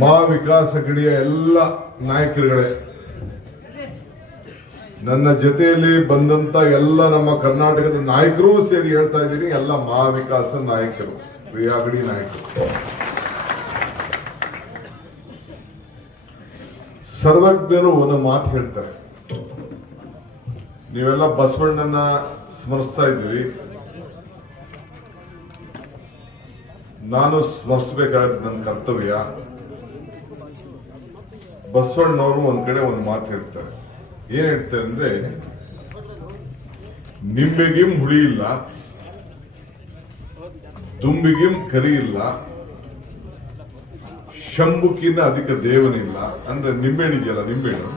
ಮಾ ವಿಕಾಸ ಅಘಡಿಯ ಎಲ್ಲ ನಾಯಕರುಗಳೇ, ನನ್ನ ಜೊತೆಯಲ್ಲಿ ಬಂದಂತ ಎಲ್ಲ ನಮ್ಮ ಕರ್ನಾಟಕದ ನಾಯಕರು ಸೇರಿ ಹೇಳ್ತಾ ಇದ್ದೀನಿ, ಎಲ್ಲ ಮಾ ವಿಕಾಸ ನಾಯಕರು, ಅಘಡಿ ನಾಯಕರು. ಸರ್ವಜ್ಞರು ಒಂದು ಮಾತು ಹೇಳ್ತಾರೆ, ನೀವೆಲ್ಲ ಬಸವಣ್ಣನ ಸ್ಮರಿಸ್ತಾ ಇದ್ದೀರಿ, ನಾನು ಸ್ಮರಿಸಬೇಕಾದ ನನ್ನ ಕರ್ತವ್ಯ. ಬಸವಣ್ಣವರು ಒಂದ್ ಕಡೆ ಒಂದು ಮಾತು ಹೇಳ್ತಾರೆ, ಏನ್ ಹೇಳ್ತಾರೆ ಅಂದ್ರೆ, ನಿಂಬೆಗಿಂ ಹುಳಿ ಇಲ್ಲ, ದುಂಬಿಗಿಂ ಕರಿ ಇಲ್ಲ, ಶಂಭುಕಿನ ಅಧಿಕ ದೇವನಿಲ್ಲ. ಅಂದ್ರೆ ನಿಂಬೆಹಣ್ಣು ಇದೆಯಲ್ಲ, ನಿಂಬೆಹಣ್ಣು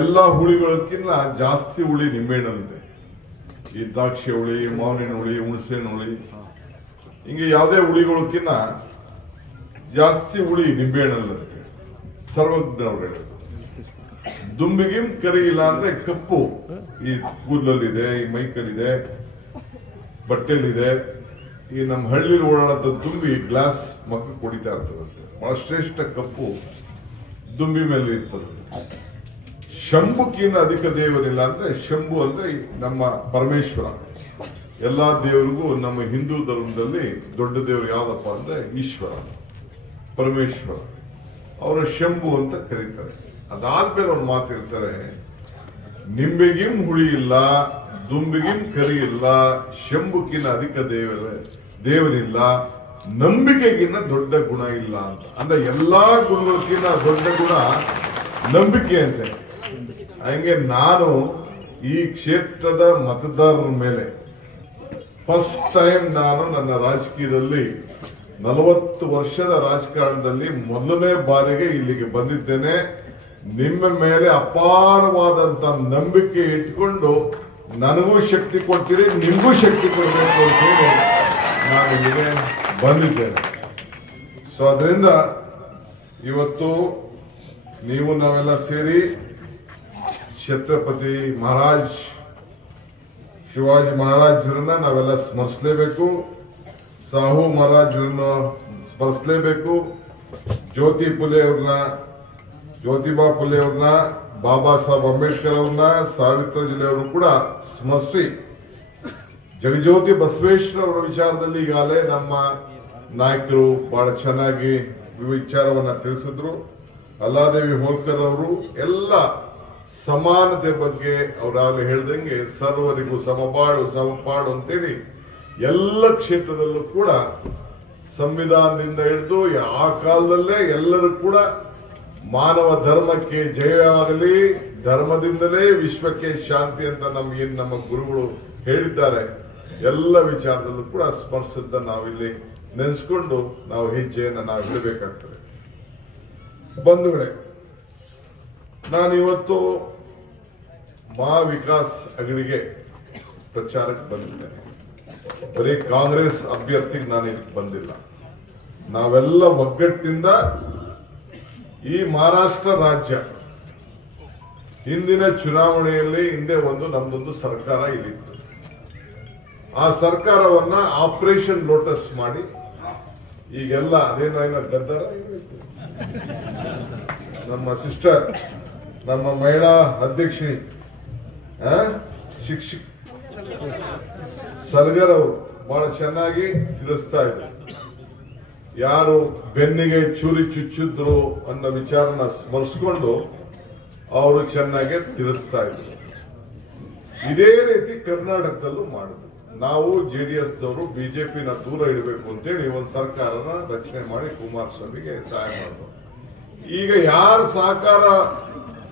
ಎಲ್ಲಾ ಹುಳಿಗಳಕ್ಕಿಂತ ಜಾಸ್ತಿ ಹುಳಿ ನಿಂಬೆಹಣ್ಣಲ್ಲಿದೆ. ಈ ದ್ರಾಕ್ಷಿ ಹುಳಿ, ಮಾವಿನ ಹುಳಿ, ಹುಣಸೆಹಣ್ಣು ಹುಳಿ, ಹಿಂಗೆ ಯಾವುದೇ ಹುಳಿಗಳಕ್ಕಿಂತ ಜಾಸ್ತಿ ಹುಳಿ ನಿಂಬೆಹಣ್ಣಲ್ಲಿರುತ್ತೆ. ಸರ್ವಜ್ಞವ್ರು ಹೇಳೋದು. ದುಂಬಿಗಿಂ ಕರಿ ಇಲ್ಲ ಅಂದ್ರೆ ಕಪ್ಪು ಈ ಕೂದಲಲ್ಲಿದೆ, ಈ ಮೈಕಲ್ಲಿದೆ, ಬಟ್ಟೆಲಿದೆ. ಈ ನಮ್ಮ ಹಳ್ಳಿ ಓಡಾಡದ ದುಂಬಿ ಗ್ಲಾಸ್ ಮಕ್ಕಳು ಕುಡಿತಾ ಇರ್ತದಂತೆ, ಬಹಳ ಶ್ರೇಷ್ಠ ಕಪ್ಪು ದುಂಬಿ ಮೇಲೆ ಇರ್ತದೆ. ಶಂಭುಕಿನ ಅಧಿಕ ದೇವರಿಲ್ಲ ಅಂದ್ರೆ, ಶಂಭು ಅಂದ್ರೆ ನಮ್ಮ ಪರಮೇಶ್ವರ. ಎಲ್ಲಾ ದೇವರಿಗೂ ನಮ್ಮ ಹಿಂದೂ ಧರ್ಮದಲ್ಲಿ ದೊಡ್ಡ ದೇವರು ಯಾವ್ದಪ್ಪ ಅಂದ್ರೆ ಈಶ್ವರ, ಪರಮೇಶ್ವರ. ಅವರ ಶಂಭು ಅಂತ ಕರೀತಾರೆ. ಅದಾದ್ಮೇಲೆ ಅವ್ರು ಮಾತಿರ್ತಾರೆ, ನಿಂಬೆಗಿಂ ಹುಳಿ ಇಲ್ಲ, ದುಂಬಿಗಿಂ ಕರಿ ಇಲ್ಲ, ಶಂಭುಕಿನ ಅಧಿಕ ದೇವರಿಲ್ಲ, ನಂಬಿಕೆಗಿನ್ನ ದೊಡ್ಡ ಗುಣ ಇಲ್ಲ ಅಂತ. ಅಂದ್ರೆ ಎಲ್ಲಾ ಗುಣಗಳಕ್ಕಿಂತ ದೊಡ್ಡ ಗುಣ ನಂಬಿಕೆ ಅಂತೆ. ಹಂಗೆ ನಾನು ಈ ಕ್ಷೇತ್ರದ ಮತದಾರರ ಮೇಲೆ ಫಸ್ಟ್ ಟೈಮ್ ನಾನು ನನ್ನ ರಾಜಕೀಯದಲ್ಲಿ 40 ವರ್ಷದ ರಾಜಕಾರಣದಲ್ಲಿ ಮೊದಲನೇ ಬಾರಿಗೆ ಇಲ್ಲಿಗೆ ಬಂದಿದ್ದೇನೆ. ನಿಮ್ಮ ಮೇಲೆ ಅಪಾರವಾದಂತ ನಂಬಿಕೆ ಇಟ್ಕೊಂಡು ನನಗೂ ಶಕ್ತಿ ಕೊಡ್ತೀರಿ, ನಿಮಗೂ ಶಕ್ತಿ ಕೊಡಬೇಕು ಅಂತ ಹೇಳಿ ನಾನು ಇಲ್ಲಿಗೆ ಬಂದಿದ್ದೇನೆ. ಸೊ ಅದರಿಂದ ಇವತ್ತು ನೀವು ನಾವೆಲ್ಲ ಸೇರಿ ಛತ್ರಪತಿ ಮಹಾರಾಜ್ ಶಿವಾಜಿ ಮಹಾರಾಜರನ್ನ ನಾವೆಲ್ಲ ಸ್ಮರಿಸಲೇಬೇಕು, ಸಾಹು ಮಹಾರಾಜರನ್ನ ಸ್ಮರಿಸಲೇಬೇಕು, ಜ್ಯೋತಿಬಾ ಫುಲೆ ಅವ್ರನ್ನ, ಬಾಬಾ ಸಾಹೇಬ್ ಅಂಬೇಡ್ಕರ್ ಅವ್ರನ್ನ, ಸಾವಿತ್ರಾಂಜಲಿ ಅವರು ಕೂಡ ಸ್ಮರಿಸಿ, ಜಗಜ್ಯೋತಿ ಬಸವೇಶ್ವರ ಅವರ ವಿಚಾರದಲ್ಲಿ ಈಗಾಗಲೇ ನಮ್ಮ ನಾಯಕರು ಬಹಳ ಚೆನ್ನಾಗಿ ವಿಚಾರವನ್ನ ತಿಳಿಸಿದ್ರು. ಅಲ್ಲಾದೇವಿ ಹೋಳ್ಕರ್ ಅವರು ಎಲ್ಲ ಸಮಾನತೆ ಬಗ್ಗೆ ಅವರಾಗಲೇ ಹೇಳ್ದಂಗೆ ಸರ್ವರಿಗೂ ಸಮಪಾಡು ಅಂತೇಳಿ ಎಲ್ಲ ಕ್ಷೇತ್ರದಲ್ಲೂ ಕೂಡ ಸಂವಿಧಾನದಿಂದ ಹಿಡಿದು ಆ ಕಾಲದಲ್ಲೇ ಎಲ್ಲರೂ ಕೂಡ ಮಾನವ ಧರ್ಮಕ್ಕೆ ಜಯವಾಗಲಿ, ಧರ್ಮದಿಂದಲೇ ವಿಶ್ವಕ್ಕೆ ಶಾಂತಿ ಅಂತ ನಮ್ಮ ಗುರುಗಳು ಹೇಳಿದ್ದಾರೆ. ಎಲ್ಲ ವಿಚಾರದಲ್ಲೂ ಕೂಡ ಸ್ಪರ್ಶದ ನಾವಿಲ್ಲಿ ನೆನೆಸ್ಕೊಂಡು ನಾವು ಹೆಜ್ಜೆಯನ್ನು ನಾವು ಇಡಬೇಕಾಗ್ತದೆ. ಬಂಧುಗಳೇ, ನಾನಿವತ್ತು ಮಹಾ ವಿಕಾಸ್ ಅಘಡಿಗೆ ಪ್ರಚಾರಕ್ಕೆ ಬಂದಿದ್ದೇನೆ. ಬರೀ ಕಾಂಗ್ರೆಸ್ ಅಭ್ಯರ್ಥಿಗೆ ನಾನು ಇಲ್ಲಿ ಬಂದಿಲ್ಲ. ನಾವೆಲ್ಲ ಒಗ್ಗಟ್ಟಿನಿಂದ ಈ ಮಹಾರಾಷ್ಟ್ರ ರಾಜ್ಯ ಹಿಂದಿನ ಚುನಾವಣೆಯಲ್ಲಿ ಹಿಂದೆ ನಮ್ದೊಂದು ಸರ್ಕಾರ ಇಲ್ಲಿತ್ತು. ಆ ಸರ್ಕಾರವನ್ನ ಆಪರೇಷನ್ ಲೋಟಸ್ ಮಾಡಿ ಈಗೆಲ್ಲ ಅದೇನೋ ಗದ್ದರ ನಮ್ಮ ಸಿಸ್ಟರ್, ನಮ್ಮ ಮಹಿಳಾ ಅಧ್ಯಕ್ಷಿಣಿ ಶಿಕ್ಷಕ್ ಸಲ್ಗರ್ ಅವರು ಬಹಳ ಚೆನ್ನಾಗಿ ತಿಳಿಸ್ತಾ ಇದ್ರು. ಯಾರು ಬೆನ್ನಿಗೆ ಚೂರಿ ಚುಚ್ಚಿದ್ರು ಅನ್ನೋ ವಿಚಾರನ ಸ್ಮರಿಸಿಕೊಂಡು ಅವರು ಚೆನ್ನಾಗಿ ತಿಳಿಸ್ತಾ ಇದ್ರು. ಇದೇ ರೀತಿ ಕರ್ನಾಟಕದಲ್ಲೂ ಮಾಡಿದ್ರು. ನಾವು ಜೆಡಿಎಸ್ ದವರು ಬಿಜೆಪಿನ ದೂರ ಇಡಬೇಕು ಅಂತೇಳಿ ಒಂದು ಸರ್ಕಾರನ ರಚನೆ ಮಾಡಿ ಕುಮಾರಸ್ವಾಮಿಗೆ ಸಹಾಯ ಮಾಡಿದ್ರು. ಈಗ ಯಾರು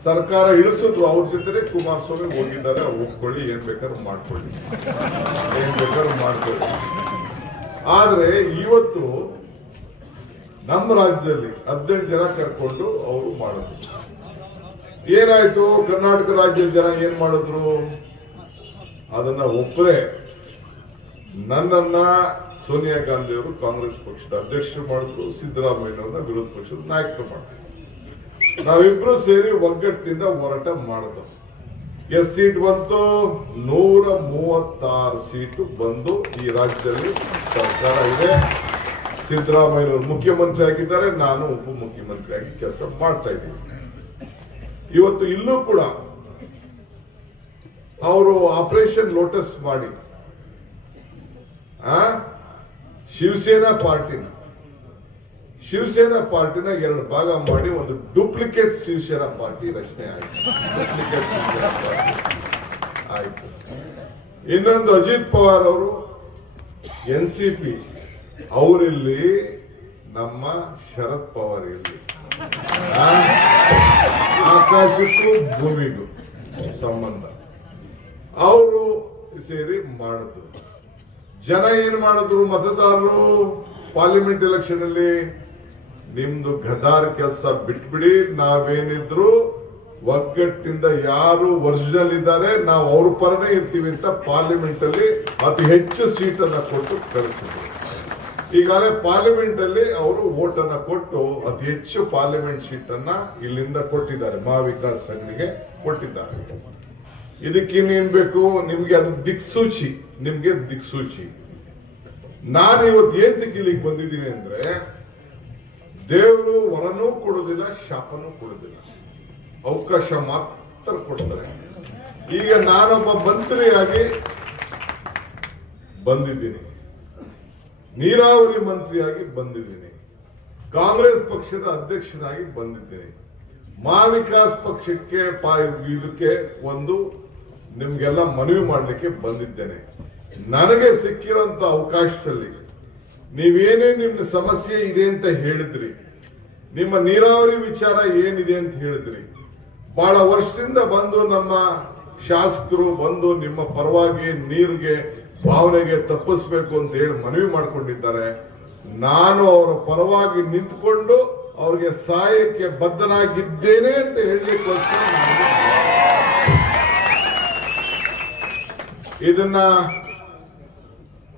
ಸರ್ಕಾರ ಇಳಿಸಿದ್ರು ಅವ್ರ ಜೊತೆ ಕುಮಾರಸ್ವಾಮಿ ಹೋಗಿದ್ದಾರೆ. ಒಪ್ಕೊಳ್ಳಿ, ಏನ್ ಬೇಕಾದ್ರೂ ಮಾಡ್ಕೊಳ್ಳಿ. ಆದ್ರೆ ಇವತ್ತು ನಮ್ಮ ರಾಜ್ಯದಲ್ಲಿ 18 ಜನ ಕರ್ಕೊಂಡು ಅವರು ಮಾಡಿದ್ರು. ಏನಾಯ್ತು? ಕರ್ನಾಟಕ ರಾಜ್ಯದ ಜನ ಏನ್ ಮಾಡಿದ್ರು? ಅದನ್ನ ಒಪ್ಪದೆ ನನ್ನನ್ನ ಸೋನಿಯಾ ಗಾಂಧಿ ಅವರು ಕಾಂಗ್ರೆಸ್ ಪಕ್ಷದ ಅಧ್ಯಕ್ಷರು ಮಾಡಿದ್ರು, ಸಿದ್ದರಾಮಯ್ಯನವ್ರನ್ನ ವಿರೋಧ ಪಕ್ಷದ ನಾಯಕರು ಮಾಡಿದ್ರು. ನಾವಿಬ್ರು ಸೇರಿ ಒಗ್ಗಟ್ಟಿನಿಂದ ಹೋರಾಟ ಮಾಡಿದ್ರು. ಎಷ್ಟು ಸೀಟ್ ಬಂತು? 136 ಸೀಟು ಬಂದು ಈ ರಾಜ್ಯದಲ್ಲಿ ಸರ್ಕಾರ ಇದೆ. ಸಿದ್ದರಾಮಯ್ಯನವರು ಮುಖ್ಯಮಂತ್ರಿ ಆಗಿದ್ದಾರೆ, ನಾನು ಉಪಮುಖ್ಯಮಂತ್ರಿಯಾಗಿ ಕೆಲಸ ಮಾಡ್ತಾ ಇದ್ದೀನಿ. ಇವತ್ತು ಇಲ್ಲೂ ಕೂಡ ಅವರು ಆಪರೇಷನ್ ಲೋಟಸ್ ಮಾಡಿ ಶಿವಸೇನಾ ಪಾರ್ಟಿನ ಎರಡು ಭಾಗ ಮಾಡಿ ಒಂದು ಡೂಪ್ಲಿಕೇಟ್ ಶಿವಸೇನಾ ಪಾರ್ಟಿ ರಚನೆ ಆಯ್ತು. ಇನ್ನೊಂದು ಅಜಿತ್ ಪವಾರ್ ಅವರು NCP ಅವರಿಲ್ಲಿ, ನಮ್ಮ ಶರದ್ ಪವಾರ್ ಇಲ್ಲಿ. ಆಕಾಶಕ್ಕೂ ಭೂಮಿಗೂ ಸಂಬಂಧ ಅವರು ಸೇರಿ ಮಾಡಿದ್ರು. ಜನ ಏನ್ ಮಾಡಿದ್ರು, ಮತದಾರರು ಪಾರ್ಲಿಮೆಂಟ್ ಎಲೆಕ್ಷನ್ ಅಲ್ಲಿ ನಿಮ್ದು ಗದಾರ್ ಕೆಲಸ ಬಿಟ್ಬಿಡಿ, ನಾವೇನಿದ್ರು ಒಗ್ಗಟ್ಟಿಂದ ಯಾರು ಒರಿಜಿನಲ್ ಇದ್ದಾರೆ ನಾವು ಅವ್ರ ಪರನೇ ಇರ್ತೀವಿ ಅಂತ ಪಾರ್ಲಿಮೆಂಟ್ ಅಲ್ಲಿ ಅತಿ ಹೆಚ್ಚು ಸೀಟ್ ಅನ್ನ ಕೊಟ್ಟು ಕಳಿಸಿದ್ರು. ಈಗಾಗಲೇ ಪಾರ್ಲಿಮೆಂಟ್ ಅಲ್ಲಿ ಅವರು ವೋಟ್ ಅನ್ನ ಕೊಟ್ಟು ಅತಿ ಹೆಚ್ಚು ಪಾರ್ಲಿಮೆಂಟ್ ಸೀಟ್ ಅನ್ನ ಇಲ್ಲಿಂದ ಕೊಟ್ಟಿದ್ದಾರೆ, ಮಹಾವಿಕಾಸ್ ಅಘಾಡಿಗೆ ಕೊಟ್ಟಿದ್ದಾರೆ. ಇದಕ್ಕಿನ್ನೇನ್ ಬೇಕು ನಿಮ್ಗೆ? ಅದು ದಿಕ್ಸೂಚಿ. ನಾನು ಇವತ್ತು ಏನ್ ಇಲ್ಲಿಗೆ ಬಂದಿದ್ದೀನಿ ಅಂದ್ರೆ, ದೇವರು ವರನೂ ಕೊಡೋದಿಲ್ಲ, ಶಾಪನೂ ಕೊಡೋದಿಲ್ಲ, ಅವಕಾಶ ಮಾತ್ರ ಕೊಡ್ತಾರೆ. ಈಗ ನಾನೊಬ್ಬ ಮಂತ್ರಿಯಾಗಿ ಬಂದಿದ್ದೀನಿ, ನೀರಾವರಿ ಮಂತ್ರಿಯಾಗಿ ಬಂದಿದ್ದೀನಿ, ಕಾಂಗ್ರೆಸ್ ಪಕ್ಷದ ಅಧ್ಯಕ್ಷನಾಗಿ ಬಂದಿದ್ದೀನಿ, ಮಹಾವಿಕಾಸ್ ಪಕ್ಷಕ್ಕೆ ಇದಕ್ಕೆ ಒಂದು ನಿಮ್ಗೆಲ್ಲ ಮನವಿ ಮಾಡಲಿಕ್ಕೆ ಬಂದಿದ್ದೇನೆ. ನನಗೆ ಸಿಕ್ಕಿರೋಂತ ಅವಕಾಶದಲ್ಲಿ ನೀವೇನೇ ನಿಮ್ಮ ಸಮಸ್ಯೆ ಇದೆ ಅಂತ ಹೇಳಿದ್ರಿ, ನಿಮ್ಮ ನೀರಾವರಿ ವಿಚಾರ ಏನಿದೆ ಅಂತ ಹೇಳಿದ್ರಿ, ಬಹಳ ವರ್ಷದಿಂದ ಬಂದು ನಮ್ಮ ಶಾಸಕರು ಬಂದು ನಿಮ್ಮ ಪರವಾಗಿ ನೀರಿಗೆ ಭಾವನೆಗೆ ತಪ್ಪಿಸ್ಬೇಕು ಅಂತ ಹೇಳಿ ಮನವಿ ಮಾಡಿಕೊಂಡಿದ್ದಾರೆ. ನಾನು ಅವರ ಪರವಾಗಿ ನಿಂತ್ಕೊಂಡು ಅವ್ರಿಗೆ ಸಹಾಯಕ್ಕೆ ಬದ್ಧನಾಗಿದ್ದೇನೆ ಅಂತ ಹೇಳಲಿಕ್ಕೋಸ್ಕರ ಇದನ್ನ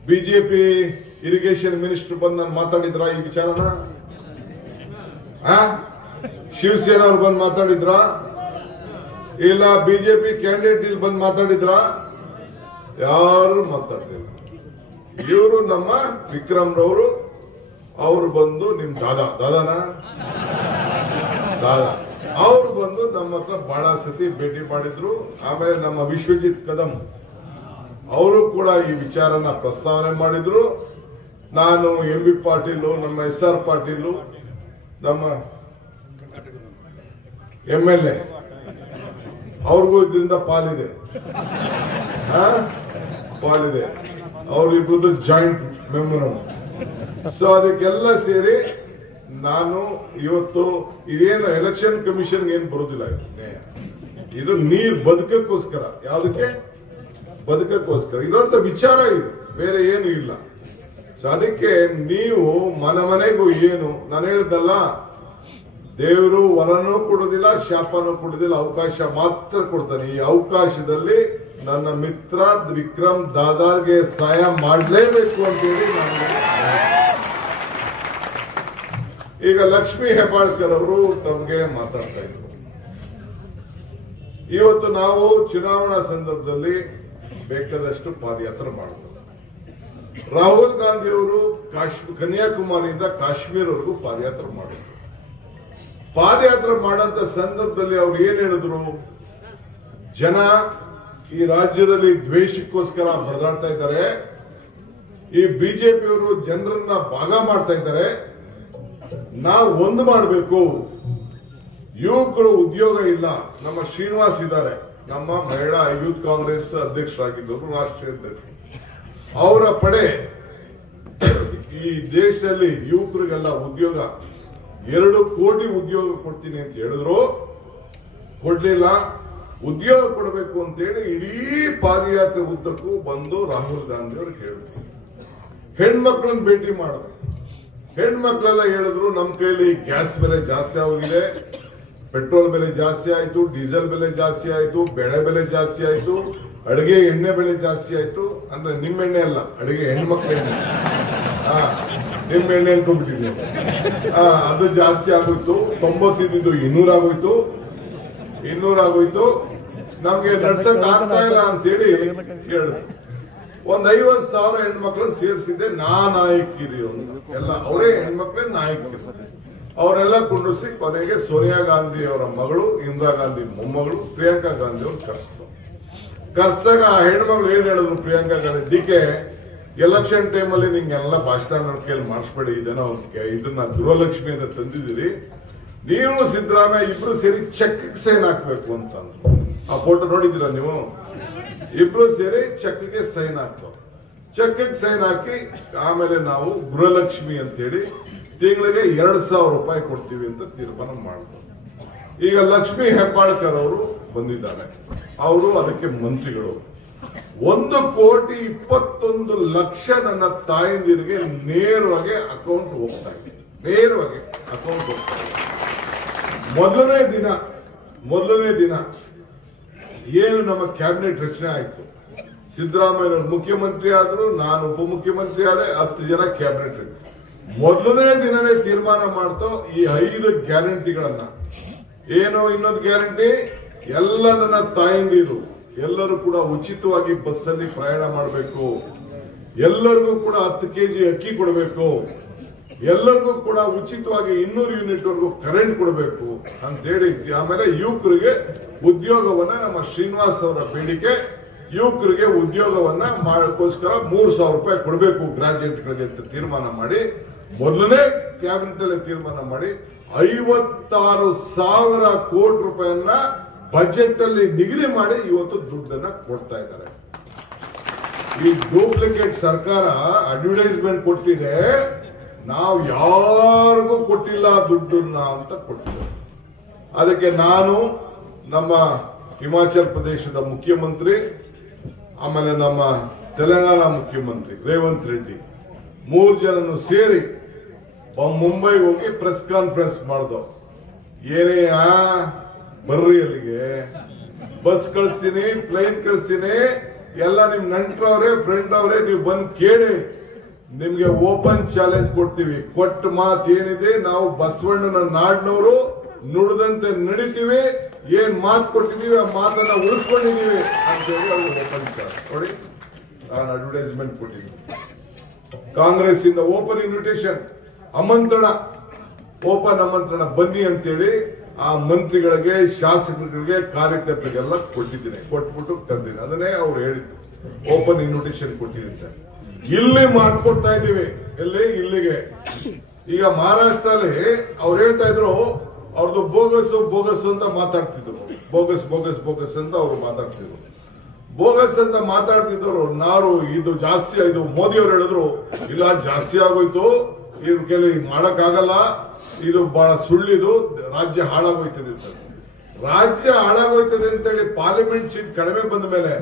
ಬಿಜೆಪಿ ಇರಿಗೇಷನ್ ಮಿನಿಸ್ಟರ್ ಬಂದು ನಾನು ಮಾತಾಡಿದ್ರ ಈ ವಿಚಾರನ? ಶಿವಸೇನಾ ಅವ್ರು ಬಂದು ಮಾತಾಡಿದ್ರ? ಇಲ್ಲ ಬಿಜೆಪಿ ಕ್ಯಾಂಡಿಡೇಟ್ ಇಲ್ಲಿ ಬಂದು ಮಾತಾಡಿದ್ರ? ಯಾರು ಮಾತಾಡ್ಲಿಲ್ಲ. ಇವರು ನಮ್ಮ ವಿಕ್ರಮ್ ರವರು ಅವರು ಬಂದು ನಿಮ್ ದಾದಾನ ಅವರು ಬಂದು ನಮ್ಮ ಹತ್ರ ಬಹಳ ಸತಿ ಭೇಟಿ ಮಾಡಿದ್ರು. ಆಮೇಲೆ ನಮ್ಮ ವಿಶ್ವಜಿತ್ ಕದಂ ಅವರು ಕೂಡ ಈ ವಿಚಾರನ ಪ್ರಸ್ತಾವನೆ ಮಾಡಿದ್ರು. ನಾನು MB ಪಾಟೀಲ್, ನಮ್ಮ SR ಪಾಟೀಲ್, ನಮ್ಮ MLA ಅವ್ರಿಗೂ ಇದರಿಂದ ಪಾಲಿದೆ. ಅವ್ರಿಬ್ರದ್ದು ಜಾಯಿಂಟ್ ಮೆಮೊರಂ. ಸೊ ಅದಕ್ಕೆಲ್ಲ ಸೇರಿ ನಾನು ಇವತ್ತು ಇದೇನು ಎಲೆಕ್ಷನ್ ಕಮಿಷನ್ ಏನ್ ಬರೋದಿಲ್ಲ, ಇದು ನೀರ್ ಬದುಕಕ್ಕೋಸ್ಕರ, ಯಾವುದಕ್ಕೆ? ಬದುಕಕ್ಕೋಸ್ಕರ ಇರುವಂತ ವಿಚಾರ ಇದು, ಬೇರೆ ಏನು ಇಲ್ಲ. ಸೊ ಅದಕ್ಕೆ ನೀವು ಮನೆಗೂ ಏನು ನಾನು ಹೇಳಿದ್ದಲ್ಲ, ದೇವರು ವರನೂ ಕೊಡೋದಿಲ್ಲ, ಶಾಪನೂ ಕೊಡೋದಿಲ್ಲ, ಅವಕಾಶ ಮಾತ್ರ ಕೊಡ್ತಾನೆ. ಈ ಅವಕಾಶದಲ್ಲಿ ನನ್ನ ಮಿತ್ರ ವಿಕ್ರಮ್ ದಾದಾರ್ಗೆ ಸಹಾಯ ಮಾಡಲೇಬೇಕು ಅಂತೇಳಿ ನಾನು ಈಗ ಲಕ್ಷ್ಮೀ ಹೆಬ್ಬಾಳ್ಕರ್ ಅವರು ತಮಗೆ ಮಾತಾಡ್ತಾ ಇದ್ರು. ಇವತ್ತು ನಾವು ಚುನಾವಣಾ ಸಂದರ್ಭದಲ್ಲಿ ಬೇಕಾದಷ್ಟು ಪಾದಯಾತ್ರೆ ಮಾಡಿದ್ರು. ರಾಹುಲ್ ಗಾಂಧಿ ಅವರು ಕನ್ಯಾಕುಮಾರಿಯಿಂದ ಕಾಶ್ಮೀರವರೆಗೂ ಪಾದಯಾತ್ರೆ ಮಾಡಿದ್ರು. ಪಾದಯಾತ್ರೆ ಮಾಡಂತ ಸಂದರ್ಭದಲ್ಲಿ ಅವ್ರು ಏನ್ ಹೇಳಿದ್ರು? ಜನ ಈ ರಾಜ್ಯದಲ್ಲಿ ದ್ವೇಷಕ್ಕೋಸ್ಕರ ಬಡದಾಡ್ತಾ ಇದ್ದಾರೆ, ಈ ಬಿಜೆಪಿಯವರು ಜನರನ್ನ ಭಾಗ ಮಾಡ್ತಾ ಇದ್ದಾರೆ, ನಾವು ಒಂದು ಮಾಡಬೇಕು. ಯುವಕರು ಉದ್ಯೋಗ ಇಲ್ಲ. ನಮ್ಮ ಶ್ರೀನಿವಾಸ್ ಇದ್ದಾರೆ, ನಮ್ಮ ಮಹಿಳಾ ಯೂತ್ ಕಾಂಗ್ರೆಸ್ ಅಧ್ಯಕ್ಷರಾಗಿದ್ದವರು, ರಾಷ್ಟ್ರೀಯ ಅಧ್ಯಕ್ಷರು. ಅವರ ಪಡೆ ಈ ದೇಶದಲ್ಲಿ ಯುವಕರಿಗೆಲ್ಲ ಉದ್ಯೋಗ 2 ಕೋಟಿ ಉದ್ಯೋಗ ಕೊಡ್ತೀನಿ ಅಂತ ಹೇಳಿದ್ರು, ಕೊಡ್ಲಿಲ್ಲ. ಉದ್ಯೋಗ ಕೊಡಬೇಕು ಅಂತೇಳಿ ಇಡೀ ಪಾದಯಾತ್ರೆ ಉದ್ದಕ್ಕೂ ಬಂದು ರಾಹುಲ್ ಗಾಂಧಿ ಅವರು ಹೇಳಿದ್ರು. ಹೆಣ್ಮಕ್ಳನ್ನ ಭೇಟಿ ಮಾಡಿದ್ರು. ಹೆಣ್ಮಕ್ಳೆಲ್ಲ ಹೇಳಿದ್ರು, ನಮ್ಮ ಕೈಲಿ ಗ್ಯಾಸ್ ಬೆಲೆ ಜಾಸ್ತಿ ಆಗಿದೆ, ಪೆಟ್ರೋಲ್ ಬೆಲೆ ಜಾಸ್ತಿ ಆಯ್ತು, ಡೀಸೆಲ್ ಬೆಲೆ ಜಾಸ್ತಿ ಆಯ್ತು, ಬೆಳೆ ಬೆಲೆ ಜಾಸ್ತಿ ಆಯ್ತು, ಅಡಿಗೆ ಎಣ್ಣೆ ಬೆಲೆ ಜಾಸ್ತಿ ಆಯ್ತು. ಅಂದ್ರೆ ನಿಮ್ಮೆಣ್ಣೆ ಅಲ್ಲ, ಅಡಿಗೆ ಹೆಣ್ಮಕ್ಳ ಎಣ್ಣೆ, ನಿಮ್ಮೆಣ್ಣೆ ಅನ್ಕೊಂಡ್ಬಿಟ್ಟಿದ್ವಿ. ಅದು ಜಾಸ್ತಿ ಆಗೋಯ್ತು. 90 ಇದ್ದು 200 ಆಗೋಯ್ತು. ನಮ್ಗೆ ನಡ್ಸಕ್ ಆಗ್ತಾ ಇಲ್ಲ ಅಂತೇಳಿ ಹೇಳಿದ್ರು. ಒಂದ್ 50,000 ಹೆಣ್ಮಕ್ಳನ್ನ ಸೇರಿಸಿದ್ದೆ ನಾಯಕಿರಿ ಎಲ್ಲ ಅವರೇ ಹೆಣ್ಮಕ್ಳೇ ನಾಯಕರು. ಅವರೆಲ್ಲ ಕುಂಡ್ರಿಸಿ ಕೊನೆಗೆ ಸೋನಿಯಾ ಗಾಂಧಿ ಅವರ ಮಗಳು, ಇಂದಿರಾ ಗಾಂಧಿ ಮೊಮ್ಮಗಳು, ಪ್ರಿಯಾಂಕಾ ಗಾಂಧಿ ಅವ್ರು ಕರ್ಸಿದಾಗ ಆ ಹೆಣ್ಮಗಳು ಏನ್ ಹೇಳಿದ್ರು ಪ್ರಿಯಾಂಕಾ ಗಾಂಧಿ, ಡಿಕೆ ಎಲೆಕ್ಷನ್ ಟೈಮಲ್ಲಿ ನಿಂಗೆಲ್ಲ ಭಾಷಣ ನನ್ನ ಕೈಯಲ್ಲಿ ಮಾಡಿಸ್ಬೇಡಿ, ಇದನ್ನ ಗೃಹಲಕ್ಷ್ಮಿ ಅಂತ ತಂದಿದ್ದೀರಿ, ನೀವು ಸಿದ್ದರಾಮಯ್ಯ ಇಬ್ರು ಸೇರಿ ಚೆಕ್ ಸೈನ್ ಹಾಕ್ಬೇಕು ಅಂತ ಅಂದ್ರು. ಆ ಫೋಟೋ ನೋಡಿದ್ದೀರಾ ನೀವು? ಇಬ್ರು ಸೇರಿ ಚೆಕ್ಗೆ ಸೈನ್ ಹಾಕ್ತಾರೆ. ಚೆಕ್ಗೆ ಸೈನ್ ಹಾಕಿ ಆಮೇಲೆ ನಾವು ಗೃಹಲಕ್ಷ್ಮಿ ಅಂತ ಹೇಳಿ ತಿಂಗಳಿಗೆ 2,000 ರೂಪಾಯಿ ಕೊಡ್ತೀವಿ ಅಂತ ತೀರ್ಮಾನ ಮಾಡಿದ್ರು. ಈಗ ಲಕ್ಷ್ಮೀ ಹೆಬ್ಬಾಳ್ಕರ್ ಅವರು ಬಂದಿದ್ದಾರೆ, ಅವರು ಅದಕ್ಕೆ ಮಂತ್ರಿಗಳು. 1,21,00,000 ನನ್ನ ತಾಯಂದಿರಿಗೆ ನೇರವಾಗಿ ಅಕೌಂಟ್ ಹೋಗ್ತಾ ಇದೆ, ನೇರವಾಗಿ ಅಕೌಂಟ್ ಹೋಗ್ತಾ ಇದೆ. ಮೊದಲನೇ ದಿನ ಏನು ನಮ್ಮ ಕ್ಯಾಬಿನೆಟ್ ರಚನೆ ಆಯ್ತು, ಸಿದ್ದರಾಮಯ್ಯ ಮುಖ್ಯಮಂತ್ರಿ ಆದ್ರು, ನಾನು ಉಪಮುಖ್ಯಮಂತ್ರಿ ಆದ್ರೆ, 10 ಜನ ಕ್ಯಾಬಿನೆಟ್ ಇತ್ತು. ಮೊದಲನೇ ದಿನನೇ ತೀರ್ಮಾನ ಮಾಡ್ತೋ ಈ 5 ಗ್ಯಾರಂಟಿಗಳನ್ನ. ಏನು ಇನ್ನೊಂದು ಗ್ಯಾರಂಟಿ, ಎಲ್ಲ ನನ್ನ ತಾಯಂದಿರು ಎಲ್ಲರೂ ಕೂಡ ಉಚಿತವಾಗಿ ಬಸ್ಸಲ್ಲಿ ಪ್ರಯಾಣ ಮಾಡಬೇಕು, ಎಲ್ಲರಿಗೂ ಕೂಡ 10 kg ಅಕ್ಕಿ ಕೊಡಬೇಕು, ಎಲ್ಲರಿಗೂ ಕೂಡ ಉಚಿತವಾಗಿ 200 ಯೂನಿಟ್ ವರೆಗೂ ಕರೆಂಟ್ ಕೊಡಬೇಕು ಅಂತ ಹೇಳಿ. ಆಮೇಲೆ ಯುವಕರಿಗೆ ಉದ್ಯೋಗವನ್ನ, ನಮ್ಮ ಶ್ರೀನಿವಾಸ್ ಅವರ ಬೇಡಿಕೆ, ಯುವಕರಿಗೆ ಉದ್ಯೋಗವನ್ನ ಮಾಡೋಕ್ಕೋಸ್ಕರ 3,000 ರೂಪಾಯಿ ಕೊಡಬೇಕು ಗ್ರಾಜುಯೇಟ್ಗಳಿಗೆ ಅಂತ ತೀರ್ಮಾನ ಮಾಡಿ, ಮೊದಲನೇ ಕ್ಯಾಬಿನೆಟ್ ಅಲ್ಲಿ ತೀರ್ಮಾನ ಮಾಡಿ 56,000 ಕೋಟಿ ರೂಪಾಯಿಯನ್ನ ಬಜೆಟ್ ಅಲ್ಲಿ ನಿಗದಿ ಮಾಡಿ ಇವತ್ತು ದುಡ್ಡನ್ನ ಕೊಡ್ತಾ ಇದ್ದಾರೆ. ಈ ಡೂಪ್ಲಿಕೇಟ್ ಸರ್ಕಾರ ಅಡ್ವರ್ಟೈಸ್ಮೆಂಟ್ ಕೊಟ್ಟಿದೆ, ನಾವು ಯಾರಿಗೂ ಕೊಟ್ಟಿಲ್ಲ ದುಡ್ಡನ್ನ ಅಂತ ಕೊಟ್ಟಿದೆ. ಅದಕ್ಕೆ ನಾನು, ನಮ್ಮ ಹಿಮಾಚಲ ಪ್ರದೇಶದ ಮುಖ್ಯಮಂತ್ರಿ, ಆಮೇಲೆ ನಮ್ಮ ತೆಲಂಗಾಣ ಮುಖ್ಯಮಂತ್ರಿ ರೇವಂತ್ ರೆಡ್ಡಿ 3 ಜನನು ಸೇರಿ ಮುಂಬೈಗೆ ಹೋಗಿ ಪ್ರೆಸ್ ಕಾನ್ಫರೆನ್ಸ್ ಮಾಡ್ದೋ. ಏನೇ ಬರ್ರಿ ಅಲ್ಲಿಗೆ, ಬಸ್ ಕಳಿಸ್ತೀನಿ, ಪ್ಲೇನ್ ಕಳಿಸ್ತೀನಿ, ಎಲ್ಲ ನಿಮ್ ನೆಂಟ್ರವ್ರೆ ಫ್ರೆಂಡ್ ಅವ್ರೆ, ನೀವು ಬಂದ್ ಕೇಳಿ, ನಿಮ್ಗೆ ಓಪನ್ ಚಾಲೆಂಜ್ ಕೊಡ್ತೀವಿ. ಕೊಟ್ಟ ಮಾತು ಏನಿದೆ, ನಾವು ಬಸವಣ್ಣನ ನಾಡಿನವರು ನುಡಿದಂತೆ ನಡಿತೀವಿ, ಏನ್ ಮಾತು ಕೊಟ್ಟಿದೀವಿ ಆ ಮಾತನ್ನ ಉಳಿಸ್ಕೊಂಡಿದೀವಿ ಅಂತ ಹೇಳಿ ಅವರು ಓಪನ್ ಚಾಲೆಂಜ್ ನೋಡಿ. ನಾನು ಅಡ್ವರ್ಟೈಸ್ಮೆಂಟ್ ಕೊಟ್ಟಿದ್ದೀನಿ. ಕಾಂಗ್ರೆಸ್ ಇಂದ ಓಪನ್ ಇನ್ವಿಟೇಷನ್, ಆಮಂತ್ರಣ, ಓಪನ್ ಆಮಂತ್ರಣ ಬನ್ನಿ ಅಂತೇಳಿ ಆ ಮಂತ್ರಿಗಳಿಗೆ, ಶಾಸಕರಿಗೆ, ಕಾರ್ಯಕರ್ತರಿಗೆಲ್ಲ ಕೊಟ್ಟಿದ್ದೀನಿ. ಕೊಟ್ಬಿಟ್ಟು ಕರೆದಿದ್ದೀನಿ. ಅದನ್ನೇ ಅವ್ರು ಹೇಳಿದ್ರು, ಓಪನ್ ಇನ್ವಿಟೇಷನ್ ಕೊಟ್ಟಿದ್ದೀನಿ. ಇಲ್ಲಿ ಮಾಡ್ಕೊಡ್ತಾ ಇದೀವಿ. ಇಲ್ಲಿಗೆ ಈಗ ಮಹಾರಾಷ್ಟ್ರಲ್ಲಿ ಅವ್ರು ಹೇಳ್ತಾ ಇದ್ರು, ಅವ್ರದ್ದು ಬೋಗಸ್ ಅಂತ ಮಾತಾಡ್ತಿದ್ರು. ಬೋಗಸ್ ಅಂತ ಅವ್ರು ಮಾತಾಡ್ತಿದ್ರು. ಬೋಗಸ್ ಅಂತ ಮಾತಾಡ್ತಿದ್ರು. ಇದು ಜಾಸ್ತಿ ಆಯ್ತು. ಮೋದಿ ಅವ್ರು ಹೇಳಿದ್ರು, ಇಲ್ಲ ಜಾಸ್ತಿ ಆಗೋಯ್ತು, ಇದ್ರ ಕೆಲವು ಮಾಡಕ್ಕಾಗಲ್ಲ, ಇದು ಬಹಳ ಸುಳ್ಳಿದು, ರಾಜ್ಯ ಹಾಳಾಗೋಯ್ತದೆ ಅಂತ. ರಾಜ್ಯ ಹಾಳಾಗೋಯ್ತದೆ ಅಂತೇಳಿ ಪಾರ್ಲಿಮೆಂಟ್ ಸೀಟ್ ಕಡಿಮೆ ಬಂದ ಮೇಲೆ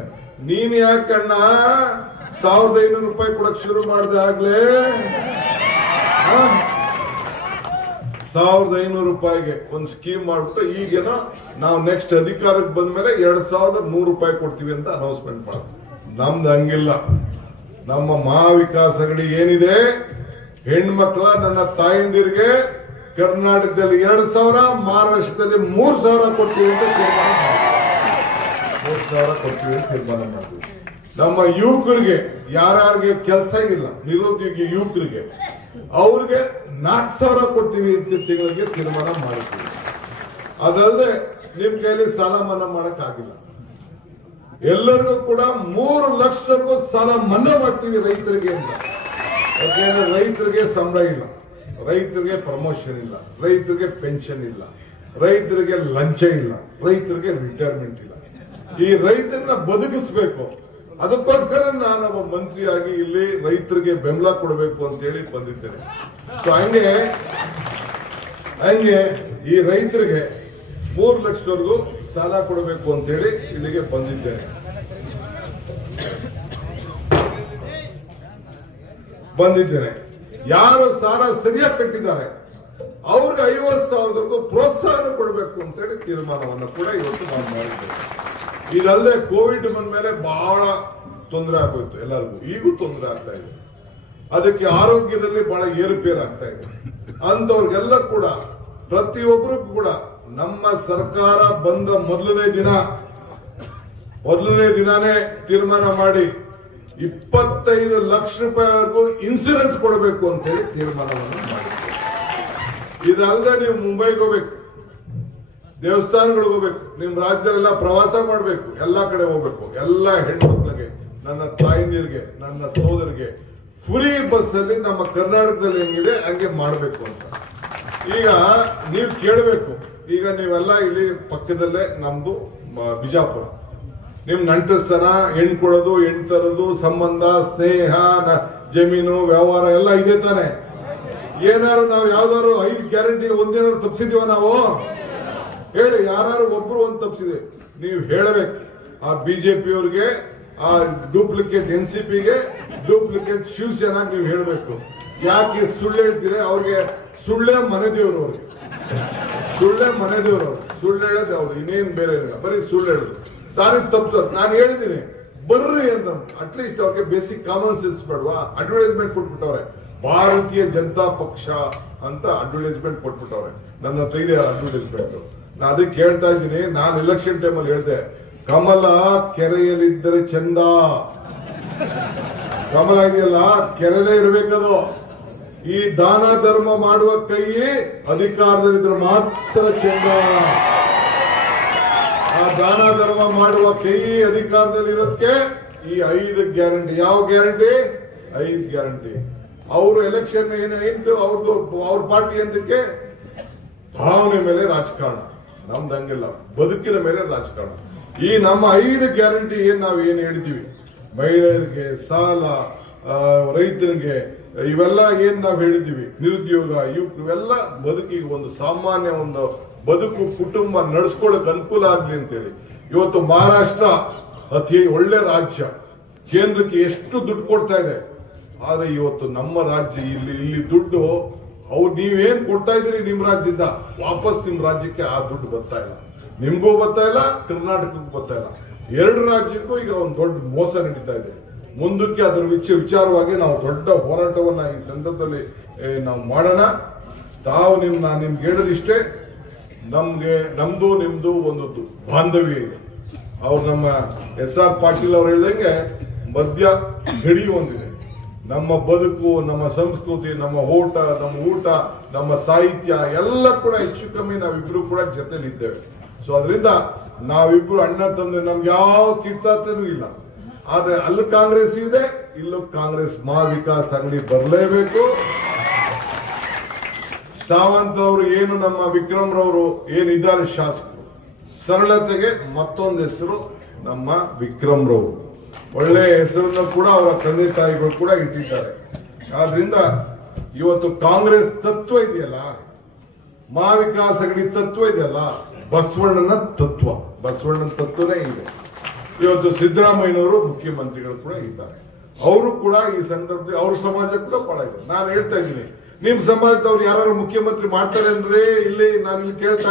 ನೀನ್ ಯಾಕಣ್ಣ 1,500 ರೂಪಾಯಿ ಕೊಡಕ್ ಶುರು ಮಾಡಿದೆ? ಆಗ್ಲೇ 1,500 ರೂಪಾಯಿಗೆ ಒಂದು ಸ್ಕೀಮ್ ಮಾಡ್ಬಿಟ್ಟು ಈಗೇನೋ ನಾವು ನೆಕ್ಸ್ಟ್ ಅಧಿಕಾರಕ್ಕೆ ಬಂದ ಮೇಲೆ 2,100 ರೂಪಾಯಿ ಕೊಡ್ತೀವಿ ಅಂತ ಅನೌನ್ಸ್ಮೆಂಟ್ ಮಾಡ. ನಮ್ದು ಹಂಗಿಲ್ಲ. ನಮ್ಮ ಮಹಾವಿಕಾಸ್ ಅಗಡಿ ಏನಿದೆ, ಹೆಣ್ಮಕ್ಳ ನನ್ನ ತಾಯಂದಿರಿಗೆ ಕರ್ನಾಟಕದಲ್ಲಿ 2,000, ಮಹಾರಾಷ್ಟ್ರದಲ್ಲಿ 3,000 ಕೊಡ್ತೀವಿ ಅಂತ ತೀರ್ಮಾನ ಮಾಡಿದ್ವಿ. ನಮ್ಮ ಯುವಕರಿಗೆ, ಯಾರ್ಯಾರಿಗೆ ಕೆಲಸ ಇಲ್ಲ, ನಿರುದ್ಯೋಗಿ ಯುವಕರಿಗೆ, ಅವ್ರಿಗೆ 4,000 ಕೊಡ್ತೀವಿ ಅಂತ ತಿಂಗಳಿಗೆ ತೀರ್ಮಾನ ಮಾಡಿದ್ವಿ. ಅದಲ್ಲದೆ ನಿಮ್ ಕೈಯಲ್ಲಿ ಸಾಲ ಮನ್ನಾ ಮಾಡಕ್ ಆಗಿಲ್ಲ. ಎಲ್ಲರಿಗೂ ಕೂಡ 3 ಲಕ್ಷವರೆಗೂ ಸಾಲ ಮನ್ನಾ ಮಾಡ್ತೀವಿ ರೈತರಿಗೆ ಅಂತ. ಯಾಕೆಂದ್ರೆ ರೈತರಿಗೆ ಸಂಬಳ ಇಲ್ಲ, ರೈತರಿಗೆ ಪ್ರಮೋಷನ್ ಇಲ್ಲ, ರೈತರಿಗೆ ಪೆನ್ಷನ್ ಇಲ್ಲ, ರೈತರಿಗೆ ಲಂಚ ಇಲ್ಲ, ರೈತರಿಗೆ ರಿಟೈರ್ಮೆಂಟ್ ಇಲ್ಲ. ಈ ರೈತರನ್ನ ಬದುಕಿಸ್ಬೇಕು. ಅದಕ್ಕೋಸ್ಕರ ನಾನೊಬ್ಬ ಮಂತ್ರಿಯಾಗಿ ಇಲ್ಲಿ ರೈತರಿಗೆ ಬೆಂಬಲ ಕೊಡಬೇಕು ಅಂತ ಹೇಳಿ ಬಂದಿದ್ದೇನೆ. ಸೊ ಹಂಗೆ ಈ ರೈತರಿಗೆ 3 ಲಕ್ಷವರೆಗೂ ಸಾಲ ಕೊಡಬೇಕು ಅಂತ ಹೇಳಿ ಇಲ್ಲಿಗೆ ಬಂದಿದ್ದೇನೆ. ಯಾರು ಸಾಲ ಸರಿಯಾಗಿ ಕಟ್ಟಿದ್ದಾರೆ ಅವ್ರಿಗೆ 50,000 ಪ್ರೋತ್ಸಾಹ ಕೊಡಬೇಕು ಅಂತ ಹೇಳಿ ತೀರ್ಮಾನವನ್ನು ಕೂಡ ಇವತ್ತು ನಾವು ಮಾಡಿದ್ದೇವೆ. ಇದಲ್ಲದೆ ಕೋವಿಡ್ ಬಂದ ಮೇಲೆ ಬಹಳ ತೊಂದರೆ ಆಗೋಯ್ತು ಎಲ್ಲರಿಗೂ, ಈಗೂ ತೊಂದರೆ ಆಗ್ತಾ ಇದೆ. ಅದಕ್ಕೆ ಆರೋಗ್ಯದಲ್ಲಿ ಬಹಳ ಏರುಪೇರು ಆಗ್ತಾ ಇದೆ. ಅಂತವ್ರಿಗೆಲ್ಲ ಕೂಡ ಪ್ರತಿಯೊಬ್ಬರು ಕೂಡ ನಮ್ಮ ಸರ್ಕಾರ ಬಂದ ಮೊದಲನೇ ದಿನಾನೇ ತೀರ್ಮಾನ ಮಾಡಿ 25 ಲಕ್ಷ ರೂಪಾಯಿವರೆಗೂ ಇನ್ಸೂರೆನ್ಸ್ ಕೊಡಬೇಕು ಅಂತ ಹೇಳಿ ತೀರ್ಮಾನವನ್ನು ಮಾಡಿದ್ದೀವಿ. ಇದಲ್ಲದೆ ನೀವು ಮುಂಬೈಗೆ ಹೋಗ್ಬೇಕು, ದೇವಸ್ಥಾನಗಳಿಗೆ ಹೋಗ್ಬೇಕು, ನಿಮ್ ರಾಜ್ಯದಲ್ಲೆಲ್ಲ ಪ್ರವಾಸ ಮಾಡಬೇಕು, ಎಲ್ಲಾ ಕಡೆ ಹೋಗ್ಬೇಕು. ಎಲ್ಲ ಹೆಣ್ಮಕ್ಳಿಗೆ, ನನ್ನ ತಾಯಿಯರಿಗೆ, ನನ್ನ ಸೋದರಿಗೆ ಫ್ರೀ ಬಸ್ ಅಲ್ಲಿ ನಮ್ಮ ಕರ್ನಾಟಕದಲ್ಲಿ ಹೆಂಗಿದೆ ಹಂಗೆ ಮಾಡಬೇಕು ಅಂತ. ಈಗ ನೀವು ಕೇಳಬೇಕು, ಈಗ ನೀವೆಲ್ಲ ಇಲ್ಲಿ ಪಕ್ಕದಲ್ಲೇ ನಮ್ದು ಬಿಜಾಪುರ, ನಿಮ್ ನಂಟಸ್ತನ, ಹೆಣ್ ಕೊಡೋದು, ಹೆಣ್ ತರೋದು, ಸಂಬಂಧ, ಸ್ನೇಹ, ಜಮೀನು ವ್ಯವಹಾರ ಎಲ್ಲ ಇದೆ ತಾನೆ. ಏನಾರು ನಾವು ಯಾವ್ದಾದ್ರು 5 ಗ್ಯಾರಂಟಿ ಒಂದೇನಾದ್ರು ತಪ್ಪಿಸಿದೀವ ನಾವು? ಹೇಳಿ, ಯಾರು ಒಬ್ರು ಒಂದು ತಪ್ಪಿಸಿದೆ ನೀವು ಹೇಳಬೇಕು. ಆ ಬಿಜೆಪಿಯವ್ರಿಗೆ, ಆ ಡೂಪ್ಲಿಕೇಟ್ NCPಗೆ, ಡೂಪ್ಲಿಕೇಟ್ ಶಿವಸೇನಾ ನೀವು ಹೇಳಬೇಕು. ಯಾಕೆ ಸುಳ್ಳು ಹೇಳ್ತೀರಿ? ಅವ್ರಿಗೆ ಸುಳ್ಳೇ ಮನೆ ದೇವರು, ಅವ್ರಿಗೆ ಸುಳ್ಳೇ ಮನೆ ದೇವರು. ಅವ್ರು ಸುಳ್ಳು ಹೇಳೋದು ಹೌದು, ಇನ್ನೇನು ಬೇರೆ ಇಲ್ಲ, ಬರೀ ಸುಳ್ಳು ಹೇಳೋದು. ತಾನೇ ತಪ್ಪು. ನಾನು ಹೇಳಿದ್ದೀನಿ ಬರ್ರಿ ಅಂತ. ಅಟ್ಲೀಸ್ಟ್ ಅವ್ರಿಗೆ ಬೇಸಿಕ್ ಕಾಮನ್ ಸೆನ್ಸ್ ಬೇಡವಾ? ಅಡ್ವರ್ಟೈಸ್ಮೆಂಟ್ ಕೊಟ್ಬಿಟ್ಟವ್ರೆ, ಭಾರತೀಯ ಜನತಾ ಪಕ್ಷ ಅಂತ ಅಡ್ವರ್ಟೈಸ್ಮೆಂಟ್ ಕೊಟ್ಬಿಟ್ಟವ್ರೆ. ನನ್ನ ಹತ್ರ ಇದೆ ಅಡ್ವರ್ಟೈಸ್ಮೆಂಟ್. ನಾನು ಅದಕ್ಕೆ ಹೇಳ್ತಾ ಇದ್ದೀನಿ. ನಾನು ಎಲೆಕ್ಷನ್ ಟೈಮಲ್ಲಿ ಹೇಳ್ದೆ, ಕಮಲ ಕೆರೆಯಲ್ಲಿದ್ದರೆ ಚಂದ. ಕಮಲ ಇದೆಯಲ್ಲ, ಕೆರೆಲೇ ಇರ್ಬೇಕದು. ಈ ದಾನ ಧರ್ಮ ಮಾಡುವ ಕೈ ಅಧಿಕಾರದಲ್ಲಿದ್ರೆ ಮಾತ್ರ ಚಂದ. ಆ ದಾನ ಧರ್ಮ ಮಾಡುವ ಕೈ ಅಧಿಕಾರದಲ್ಲಿ ಇರೋದಕ್ಕೆ ಈ 5 ಗ್ಯಾರಂಟಿ. ಯಾವ ಗ್ಯಾರಂಟಿ? 5 ಗ್ಯಾರಂಟಿ. ಅವರು ಎಲೆಕ್ಷನ್ ಏನಾಯ್ತು, ಅವ್ರ ಪಾರ್ಟಿ ಅಂತಕ್ಕೆ ಭಾವನೆ ಮೇಲೆ ರಾಜಕಾರಣ. ನಮ್ದು ಹಂಗಿಲ್ಲ, ಬದುಕಿನ ಮೇಲೆ ರಾಜಕಾರಣ. ಈ ನಮ್ಮ 5 ಗ್ಯಾರಂಟಿ ನಾವು ಏನ್ ಹೇಳ್ತೀವಿ, ಮಹಿಳೆಯರಿಗೆ ಸಾಲ, ರೈತರಿಗೆ, ಇವೆಲ್ಲ ಏನ್ ನಾವು ಹೇಳಿದೀವಿ, ನಿರುದ್ಯೋಗ, ಇವೆಲ್ಲ ಬದುಕಿಗೆ ಒಂದು ಸಾಮಾನ್ಯ ಒಂದು ಬದುಕು, ಕುಟುಂಬ ನಡೆಸ್ಕೊಳ್ಳೋಕೆ ಅನುಕೂಲ ಆಗ್ಲಿ ಅಂತೇಳಿ ಇವತ್ತು ಮಹಾರಾಷ್ಟ್ರ ಅತಿ ಒಳ್ಳೆ ರಾಜ್ಯ, ಕೇಂದ್ರಕ್ಕೆ ಎಷ್ಟು ದುಡ್ಡು ಕೊಡ್ತಾ ಇದೆ. ಆದ್ರೆ ಇವತ್ತು ನಮ್ಮ ರಾಜ್ಯ ಇಲ್ಲಿ ದುಡ್ಡು ಅವ್ರು ನೀವೇನ್ ಕೊಡ್ತಾ ಇದೀರಿ ನಿಮ್ಮ ರಾಜ್ಯದಿಂದ ವಾಪಸ್ ನಿಮ್ ರಾಜ್ಯಕ್ಕೆ ಆ ದುಡ್ಡು ಬರ್ತಾ ಇಲ್ಲ. ನಿಮ್ಗೂ ಬರ್ತಾ ಇಲ್ಲ, ಕರ್ನಾಟಕಕ್ಕೂ ಬರ್ತಾ ಇಲ್ಲ. 2 ರಾಜ್ಯಕ್ಕೂ ಈಗ ಒಂದು ದೊಡ್ಡ ಮೋಸ ನಡೀತಾ ಇದೆ. ಮುಂದಕ್ಕೆ ಅದರ ವಿಚಾರವಾಗಿ ನಾವು ದೊಡ್ಡ ಹೋರಾಟವನ್ನ ಈ ಸಂದರ್ಭದಲ್ಲಿ ನಾವು ಮಾಡೋಣ. ನಾನು ನಿಮ್ಗೆ ಹೇಳೋದಿಷ್ಟೇ, ನಮ್ದು ನಿಮ್ದು ಒಂದು ಬಾಂಧವ್ಯ ಇದೆ. ಅವ್ರು ನಮ್ಮ SR ಪಾಟೀಲ್ ಅವ್ರು ಹೇಳ್ದಂಗೆ ಮಧ್ಯ ಗಡಿ ಒಂದಿದೆ. ನಮ್ಮ ಬದುಕು, ನಮ್ಮ ಸಂಸ್ಕೃತಿ, ನಮ್ಮ ಊಟ, ನಮ್ಮ ಸಾಹಿತ್ಯ ಎಲ್ಲ ಕೂಡ ಹೆಚ್ಚು ಕಮ್ಮಿ ನಾವಿಬ್ರು ಕೂಡ ಜೊತೆಲಿದ್ದೇವೆ. ಸೊ ಅದರಿಂದ ನಾವಿಬ್ರು ಅಣ್ಣ ತಂದೆ, ನಮ್ಗೆ ಯಾವ ಕಿತ್ತಾಟನೂ ಇಲ್ಲ. ಆದ್ರೆ ಅಲ್ಲಿ ಕಾಂಗ್ರೆಸ್ ಇದೆ, ಇಲ್ಲೂ ಕಾಂಗ್ರೆಸ್ ವಿಕಾಸ್ ಅಂಗಡಿ ಬರಲೇಬೇಕು. ಸಾವಂತ್ ಅವರು ಏನು, ನಮ್ಮ ವಿಕ್ರಮ್ ರವರು ಏನಿದ್ದಾರೆ ಶಾಸಕರು, ಸರಳತೆಗೆ ಮತ್ತೊಂದು ಹೆಸರು ನಮ್ಮ ವಿಕ್ರಮ್ ರವರು. ಒಳ್ಳೆ ಹೆಸರನ್ನು ಕೂಡ ಅವರ ತಂದೆ ತಾಯಿಗಳು ಕೂಡ ಇಟ್ಟಿದ್ದಾರೆ. ಆದ್ರಿಂದ ಇವತ್ತು ಕಾಂಗ್ರೆಸ್ ತತ್ವ ಇದೆಯಲ್ಲ, ವಿಕಾಸ್ ಅಂಗಡಿ ತತ್ವ ಇದೆಯಲ್ಲ, ಬಸವಣ್ಣನ ತತ್ವನೇ ಇದೆ. ಇವತ್ತು ಸಿದ್ದರಾಮಯ್ಯನವರು ಮುಖ್ಯಮಂತ್ರಿಗಳು ಕೂಡ ಇದ್ದಾರೆ. ಅವರು ಕೂಡ ಈ ಸಂದರ್ಭದಲ್ಲಿ ಅವ್ರ ಸಮಾಜ ಕೂಡ ಬಹಳ ಇದೆ. ನಾನು ಹೇಳ್ತಾ ಇದ್ದೀನಿ, ನಿಮ್ ಸಮಾಜದವ್ರು ಯಾರು ಮುಖ್ಯಮಂತ್ರಿ ಮಾಡ್ತಾರೆ ಅಂದ್ರೆ ನಾನು ಇಲ್ಲಿ ಕೇಳ್ತಾ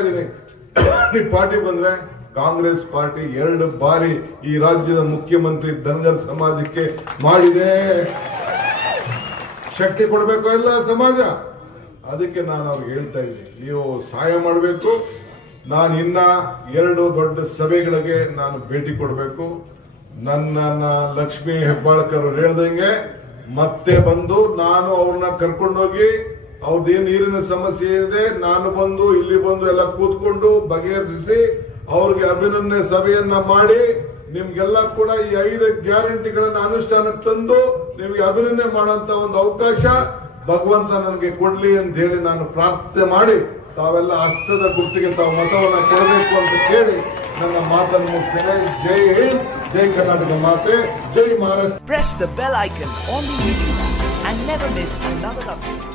ಇದ್ದೀನಿ ನೀವು ಪಾರ್ಟಿ ಬಂದ್ರೆ ಕಾಂಗ್ರೆಸ್ ಪಾರ್ಟಿ 2 ಬಾರಿ ಈ ರಾಜ್ಯದ ಮುಖ್ಯಮಂತ್ರಿ ಧನಗರ್ ಸಮಾಜಕ್ಕೆ ಮಾಡಿದೆ. ಶಕ್ತಿ ಕೊಡಬೇಕು ಎಲ್ಲ ಸಮಾಜ. ಅದಕ್ಕೆ ನಾನು ಅವ್ರಿಗೆ ಹೇಳ್ತಾ ಇದ್ದೀನಿ, ನೀವು ಸಹಾಯ ಮಾಡಬೇಕು. ನಾನು ಇನ್ನ 2 ದೊಡ್ಡ ಸಭೆಗಳಿಗೆ ನಾನು ಭೇಟಿ ಕೊಡಬೇಕು. ನನ್ನ ಲಕ್ಷ್ಮೀ ಹೆಬ್ಬಾಳ್ಕರ್ ಅವ್ರು ಹೇಳ್ದಂಗೆ ಮತ್ತೆ ಬಂದು ನಾನು ಅವ್ರನ್ನ ಕರ್ಕೊಂಡೋಗಿ ಅವ್ರದ್ದೇನು ನೀರಿನ ಸಮಸ್ಯೆ ಇದೆ, ನಾನು ಬಂದು ಇಲ್ಲಿ ಬಂದು ಎಲ್ಲ ಕೂತ್ಕೊಂಡು ಬಗೆಹರಿಸಿ ಅವ್ರಿಗೆ ಅಭಿನಂದನೆ ಸಭೆಯನ್ನ ಮಾಡಿ ನಿಮ್ಗೆಲ್ಲ ಕೂಡ ಈ 5 ಗ್ಯಾರಂಟಿಗಳನ್ನ ಅನುಷ್ಠಾನಕ್ಕೆ ತಂದು ನಿಮ್ಗೆ ಅಭಿನಂದನೆ ಮಾಡುವಂತ ಒಂದು ಅವಕಾಶ ಭಗವಂತ ನನಗೆ ಕೊಡ್ಲಿ ಅಂತ ಹೇಳಿ ನಾನು ಪ್ರಾರ್ಥನೆ ಮಾಡಿ, ತಾವೆಲ್ಲ ಹಸ್ತದ ಗುರ್ತಿಗೆ ತಾವು ಮತವನ್ನ ಕೊಡಬೇಕು ಅಂತ ಕೇಳಿ ನನ್ನ ಮಾತನ್ನು ಮುಗಿಸ್ತೇನೆ. ಜೈ ಹಿಂದ್, ಜೈ ಕರ್ನಾಟಕ ಮಾತೆ, ಜೈ Maharashtra. Press the bell icon on the YouTube and never miss another update.